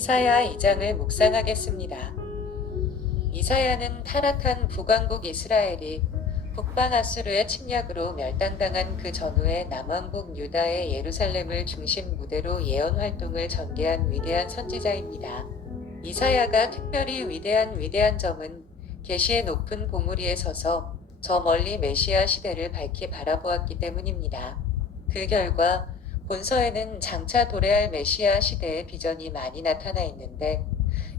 이사야 2장을 묵상하겠습니다. 이사야는 타락한 북왕국 이스라엘이 북방 아수르의 침략으로 멸당당한 그 전후의 남왕국 유다의 예루살렘을 중심 무대로 예언 활동을 전개한 위대한 선지자입니다. 이사야가 특별히 위대한 점은 계시의 높은 봉우리에 서서 저 멀리 메시아 시대를 밝히 바라보았기 때문입니다. 그 결과 본서에는 장차 도래할 메시아 시대의 비전이 많이 나타나 있는데,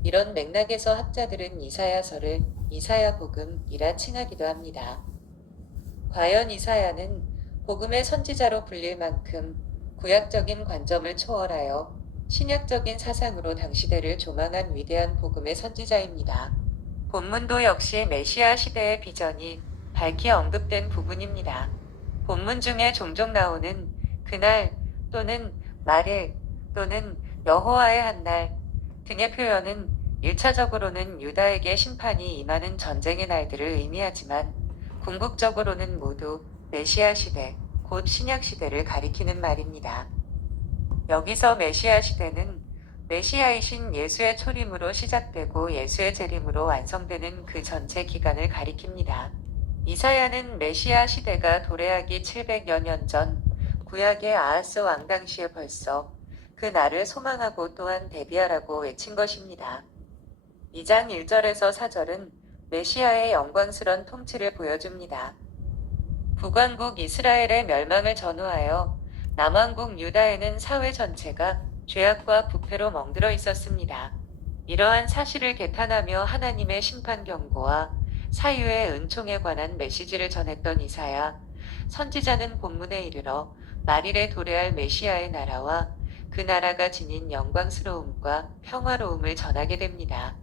이런 맥락에서 학자들은 이사야서를 이사야복음이라 칭하기도 합니다. 과연 이사야는 복음의 선지자로 불릴 만큼 구약적인 관점을 초월하여 신약적인 사상으로 당시대를 조망한 위대한 복음의 선지자입니다. 본문도 역시 메시아 시대의 비전이 밝히 언급된 부분입니다. 본문 중에 종종 나오는 그날 또는 말일 또는 여호와의 한날 등의 표현은 1차적으로는 유다에게 심판이 임하는 전쟁의 날들을 의미하지만 궁극적으로는 모두 메시아 시대, 곧 신약 시대를 가리키는 말입니다. 여기서 메시아 시대는 메시아이신 예수의 초림으로 시작되고 예수의 재림으로 완성되는 그 전체 기간을 가리킵니다. 이사야는 메시아 시대가 도래하기 700여 년 전 구약의 아하스 왕 당시에 벌써 그 날을 소망하고 또한 대비하라고 외친 것입니다. 2장 1절에서 4절은 메시아의 영광스런 통치를 보여줍니다. 북왕국 이스라엘의 멸망을 전후하여 남왕국 유다에는 사회 전체가 죄악과 부패로 멍들어 있었습니다. 이러한 사실을 개탄하며 하나님의 심판 경고와 사유의 은총에 관한 메시지를 전했던 이사야 선지자는 본문에 이르러 말일에 도래할 메시아의 나라와 그 나라가 지닌 영광스러움과 평화로움을 전하게 됩니다.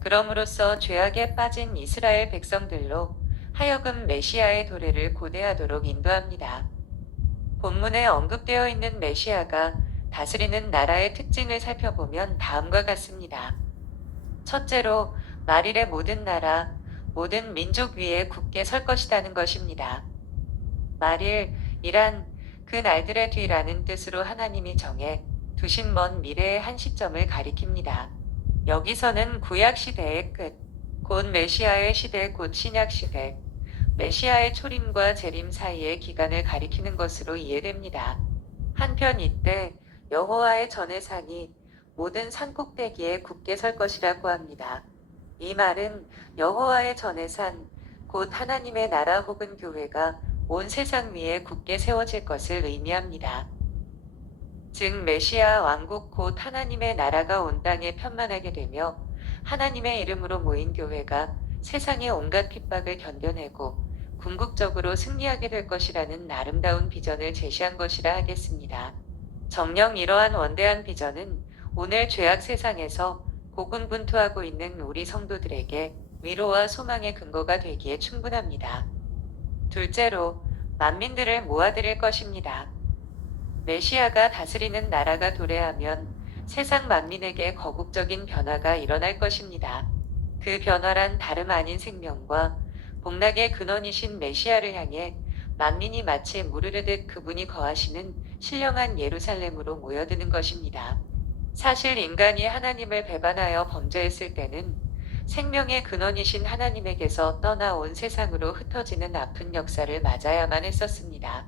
그럼으로써 죄악에 빠진 이스라엘 백성들로 하여금 메시아의 도래를 고대하도록 인도합니다. 본문에 언급되어 있는 메시아가 다스리는 나라의 특징을 살펴보면 다음과 같습니다. 첫째로 말일의 모든 나라, 모든 민족 위에 굳게 설 것이라는 것입니다. 말일이란 그 날들의 뒤라는 뜻으로 하나님이 정해 두신 먼 미래의 한 시점을 가리킵니다. 여기서는 구약 시대의 끝, 곧 메시아의 시대, 곧 신약 시대, 메시아의 초림과 재림 사이의 기간을 가리키는 것으로 이해됩니다. 한편 이때 여호와의 전해산이 모든 산 꼭대기에 굳게 설 것이라고 합니다. 이 말은 여호와의 전해산, 곧 하나님의 나라 혹은 교회가 온 세상 위에 굳게 세워질 것을 의미합니다. 즉 메시아 왕국 곧 하나님의 나라가 온 땅에 편만하게 되며 하나님의 이름으로 모인 교회가 세상의 온갖 핍박을 견뎌내고 궁극적으로 승리하게 될 것이라는 아름다운 비전을 제시한 것이라 하겠습니다. 정녕 이러한 원대한 비전은 오늘 죄악 세상에서 고군분투하고 있는 우리 성도들에게 위로와 소망의 근거가 되기에 충분합니다. 둘째로, 만민들을 모아들일 것입니다. 메시아가 다스리는 나라가 도래하면 세상 만민에게 거국적인 변화가 일어날 것입니다. 그 변화란 다름 아닌 생명과 복락의 근원이신 메시아를 향해 만민이 마치 무르르듯 그분이 거하시는 신령한 예루살렘으로 모여드는 것입니다. 사실 인간이 하나님을 배반하여 범죄했을 때는 생명의 근원이신 하나님에게서 떠나온 세상으로 흩어지는 아픈 역사를 맞아야만 했었습니다.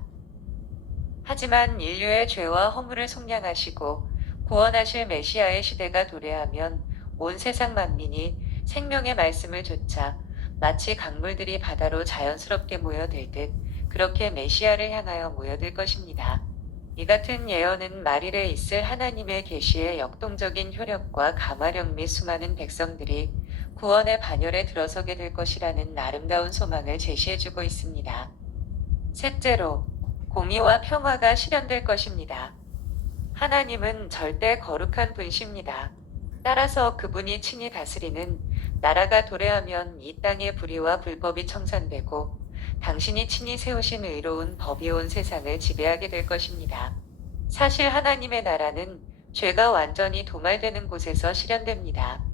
하지만 인류의 죄와 허물을 속량하시고 구원하실 메시아의 시대가 도래하면 온 세상 만민이 생명의 말씀을 좇아 마치 강물들이 바다로 자연스럽게 모여들 듯 그렇게 메시아를 향하여 모여들 것입니다. 이 같은 예언은 말일에 있을 하나님의 계시의 역동적인 효력과 감화력 및 수많은 백성들이 구원의 반열에 들어서게 될 것이라는 아름다운 소망을 제시해주고 있습니다. 셋째로, 공의와 평화가 실현될 것입니다. 하나님은 절대 거룩한 분이십니다. 따라서 그분이 친히 다스리는 나라가 도래하면 이 땅의 불의와 불법이 청산되고 당신이 친히 세우신 의로운 법이 온 세상을 지배하게 될 것입니다. 사실 하나님의 나라는 죄가 완전히 도말되는 곳에서 실현됩니다.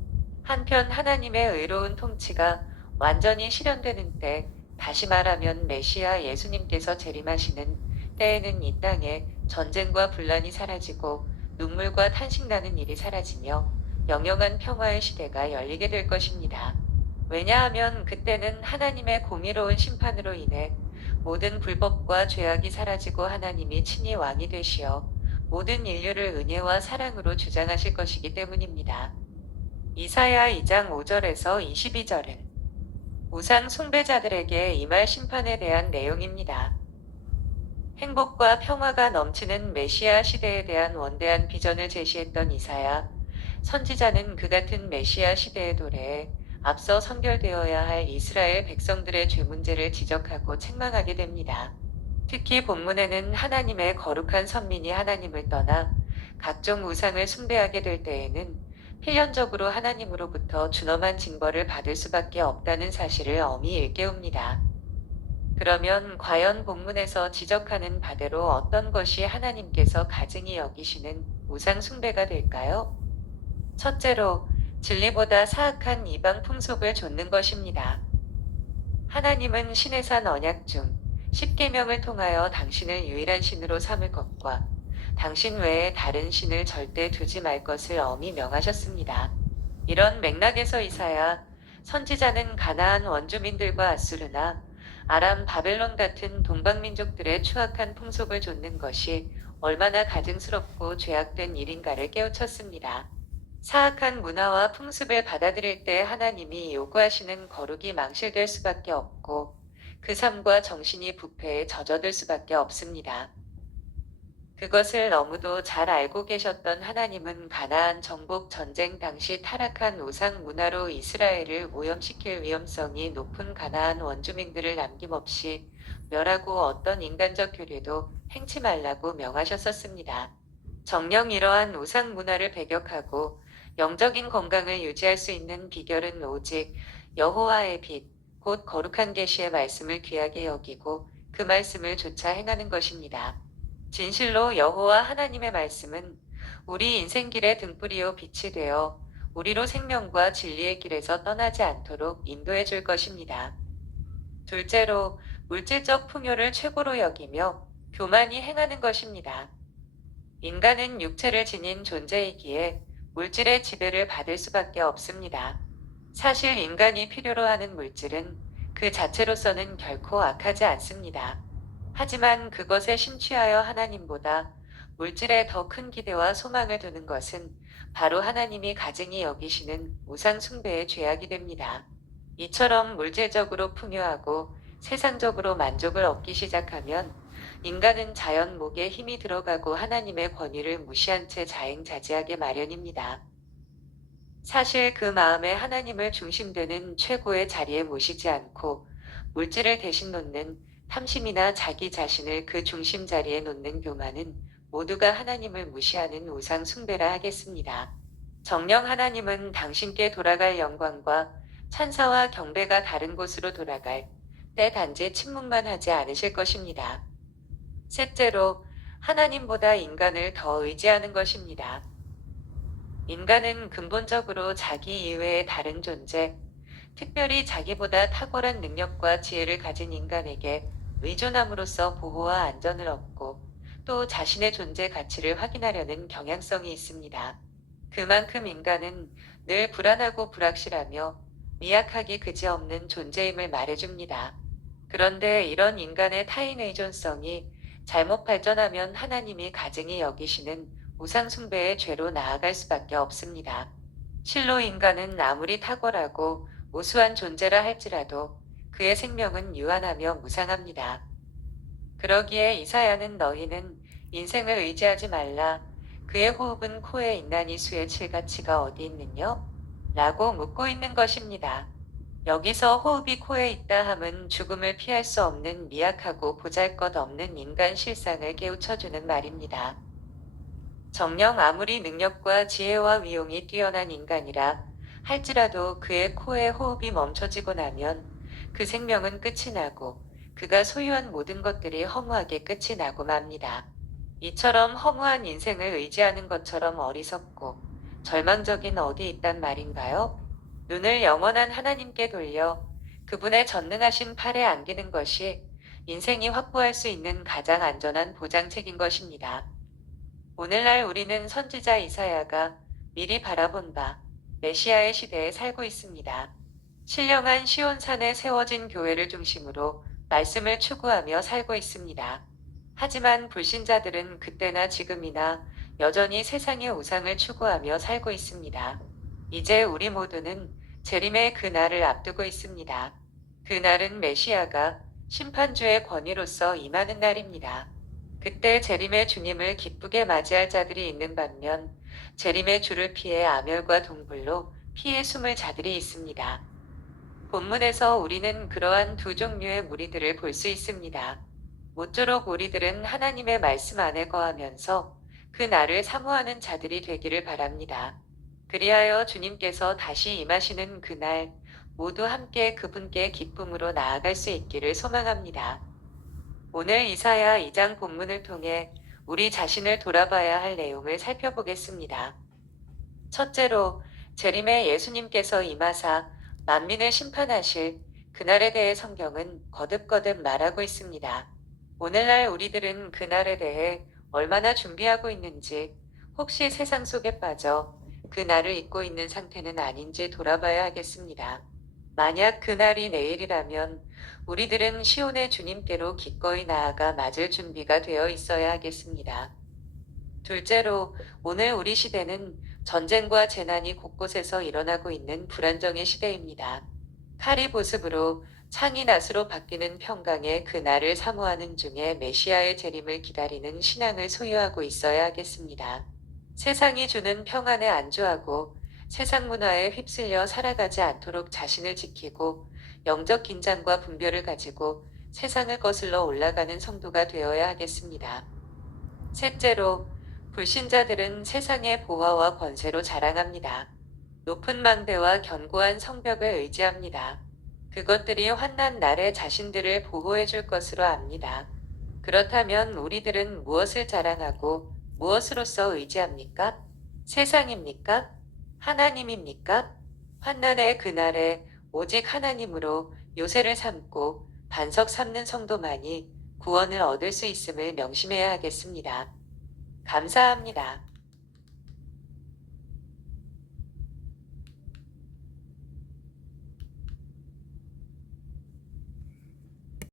한편 하나님의 의로운 통치가 완전히 실현되는 때, 다시 말하면 메시아 예수님께서 재림하시는 때에는 이 땅에 전쟁과 분란이 사라지고 눈물과 탄식나는 일이 사라지며 영영한 평화의 시대가 열리게 될 것입니다. 왜냐하면 그때는 하나님의 공의로운 심판으로 인해 모든 불법과 죄악이 사라지고 하나님이 친히 왕이 되시어 모든 인류를 은혜와 사랑으로 주장하실 것이기 때문입니다. 이사야 2장 5절에서 22절은 우상 숭배자들에게 임할 심판에 대한 내용입니다. 행복과 평화가 넘치는 메시아 시대에 대한 원대한 비전을 제시했던 이사야 선지자는 그 같은 메시아 시대의 도래에 앞서 선결되어야 할 이스라엘 백성들의 죄 문제를 지적하고 책망하게 됩니다. 특히 본문에는 하나님의 거룩한 선민이 하나님을 떠나 각종 우상을 숭배하게 될 때에는 필연적으로 하나님으로부터 준엄한 징벌을 받을 수밖에 없다는 사실을 엄히 일깨웁니다. 그러면 과연 본문에서 지적하는 바대로 어떤 것이 하나님께서 가증히 여기시는 우상 숭배가 될까요? 첫째로, 진리보다 사악한 이방 풍속을 좇는 것입니다. 하나님은 신의 산 언약 중 십계명을 통하여 당신을 유일한 신으로 삼을 것과 당신 외에 다른 신을 절대 두지 말 것을 엄히 명하셨습니다. 이런 맥락에서 이사야 선지자는 가나안 원주민들과 아수르나 아람 바벨론 같은 동방민족들의 추악한 풍속을 좇는 것이 얼마나 가증스럽고 죄악된 일인가를 깨우쳤습니다. 사악한 문화와 풍습을 받아들일 때 하나님이 요구하시는 거룩이 망실될 수밖에 없고 그 삶과 정신이 부패에 젖어들 수밖에 없습니다. 그것을 너무도 잘 알고 계셨던 하나님은 가나안 정복 전쟁 당시 타락한 우상 문화로 이스라엘을 오염시킬 위험성이 높은 가나안 원주민들을 남김없이 멸하고 어떤 인간적 교류도 행치 말라고 명하셨었습니다. 정녕 이러한 우상 문화를 배격하고 영적인 건강을 유지할 수 있는 비결은 오직 여호와의 빛, 곧 거룩한 계시의 말씀을 귀하게 여기고 그 말씀을 조차 행하는 것입니다. 진실로 여호와 하나님의 말씀은 우리 인생길의 등불이요 빛이 되어 우리로 생명과 진리의 길에서 떠나지 않도록 인도해 줄 것입니다. 둘째로, 물질적 풍요를 최고로 여기며 교만이 행하는 것입니다. 인간은 육체를 지닌 존재이기에 물질의 지배를 받을 수밖에 없습니다. 사실 인간이 필요로 하는 물질은 그 자체로서는 결코 악하지 않습니다. 하지만 그것에 심취하여 하나님보다 물질에 더 큰 기대와 소망을 두는 것은 바로 하나님이 가증히 여기시는 우상 숭배의 죄악이 됩니다. 이처럼 물질적으로 풍요하고 세상적으로 만족을 얻기 시작하면 인간은 자연 목에 힘이 들어가고 하나님의 권위를 무시한 채 자행자지하게 마련입니다. 사실 그 마음에 하나님을 중심되는 최고의 자리에 모시지 않고 물질을 대신 놓는 탐심이나 자기 자신을 그 중심 자리에 놓는 교만은 모두가 하나님을 무시하는 우상 숭배라 하겠습니다. 정녕 하나님은 당신께 돌아갈 영광과 찬사와 경배가 다른 곳으로 돌아갈 때 단지 침묵만 하지 않으실 것입니다. 셋째로, 하나님보다 인간을 더 의지하는 것입니다. 인간은 근본적으로 자기 이외의 다른 존재, 특별히 자기보다 탁월한 능력과 지혜를 가진 인간에게 의존함으로써 보호와 안전을 얻고 또 자신의 존재 가치를 확인하려는 경향성이 있습니다. 그만큼 인간은 늘 불안하고 불확실하며 미약하기 그지없는 존재임을 말해줍니다. 그런데 이런 인간의 타인 의존성이 잘못 발전하면 하나님이 가증히 여기시는 우상숭배의 죄로 나아갈 수밖에 없습니다. 실로 인간은 아무리 탁월하고 우수한 존재라 할지라도 그의 생명은 유한하며 무상합니다. 그러기에 이사야는 너희는 인생을 의지하지 말라. 그의 호흡은 코에 있나니 수의 칠가치가 어디 있느냐? 라고 묻고 있는 것입니다. 여기서 호흡이 코에 있다 함은 죽음을 피할 수 없는 미약하고 보잘것없는 인간 실상을 깨우쳐주는 말입니다. 정녕 아무리 능력과 지혜와 위용이 뛰어난 인간이라 할지라도 그의 코에 호흡이 멈춰지고 나면 그 생명은 끝이 나고 그가 소유한 모든 것들이 허무하게 끝이 나고 맙니다. 이처럼 허무한 인생을 의지하는 것처럼 어리석고 절망적인 어디 있단 말인가요? 눈을 영원한 하나님께 돌려 그분의 전능하신 팔에 안기는 것이 인생이 확보할 수 있는 가장 안전한 보장책인 것입니다. 오늘날 우리는 선지자 이사야가 미리 바라본 바 메시아의 시대에 살고 있습니다. 신령한 시온산에 세워진 교회를 중심으로 말씀을 추구하며 살고 있습니다. 하지만 불신자들은 그때나 지금이나 여전히 세상의 우상을 추구하며 살고 있습니다. 이제 우리 모두는 재림의 그날을 앞두고 있습니다. 그날은 메시아가 심판주의 권위로서 임하는 날입니다. 그때 재림의 주님을 기쁘게 맞이할 자들이 있는 반면 재림의 주를 피해 암열과 동굴로 피해 숨을 자들이 있습니다. 본문에서 우리는 그러한 두 종류의 무리들을 볼 수 있습니다. 모쪼록 우리들은 하나님의 말씀 안에 거하면서 그 날을 사모하는 자들이 되기를 바랍니다. 그리하여 주님께서 다시 임하시는 그날 모두 함께 그분께 기쁨으로 나아갈 수 있기를 소망합니다. 오늘 이사야 2장 본문을 통해 우리 자신을 돌아봐야 할 내용을 살펴보겠습니다. 첫째로 재림에 예수님께서 임하사 만민을 심판하실 그날에 대해 성경은 거듭거듭 말하고 있습니다. 오늘날 우리들은 그날에 대해 얼마나 준비하고 있는지, 혹시 세상 속에 빠져 그날을 잊고 있는 상태는 아닌지 돌아봐야 하겠습니다. 만약 그날이 내일이라면 우리들은 시온의 주님께로 기꺼이 나아가 맞을 준비가 되어 있어야 하겠습니다. 둘째로, 오늘 우리 시대는 전쟁과 재난이 곳곳에서 일어나고 있는 불안정의 시대입니다. 칼이 보습으로 창이 낫으로 바뀌는 평강의 그날을 사모하는 중에 메시아의 재림을 기다리는 신앙을 소유하고 있어야 하겠습니다. 세상이 주는 평안에 안주하고 세상 문화에 휩쓸려 살아가지 않도록 자신을 지키고 영적 긴장과 분별을 가지고 세상을 거슬러 올라가는 성도가 되어야 하겠습니다. 셋째로, 불신자들은 세상의 보화와 권세로 자랑합니다. 높은 망대와 견고한 성벽을 의지합니다. 그것들이 환난 날에 자신들을 보호해 줄 것으로 압니다. 그렇다면 우리들은 무엇을 자랑하고 무엇으로서 의지합니까? 세상입니까? 하나님입니까? 환난의 그날에 오직 하나님으로 요새를 삼고 반석 삼는 성도만이 구원을 얻을 수 있음을 명심해야 하겠습니다. 감사합니다.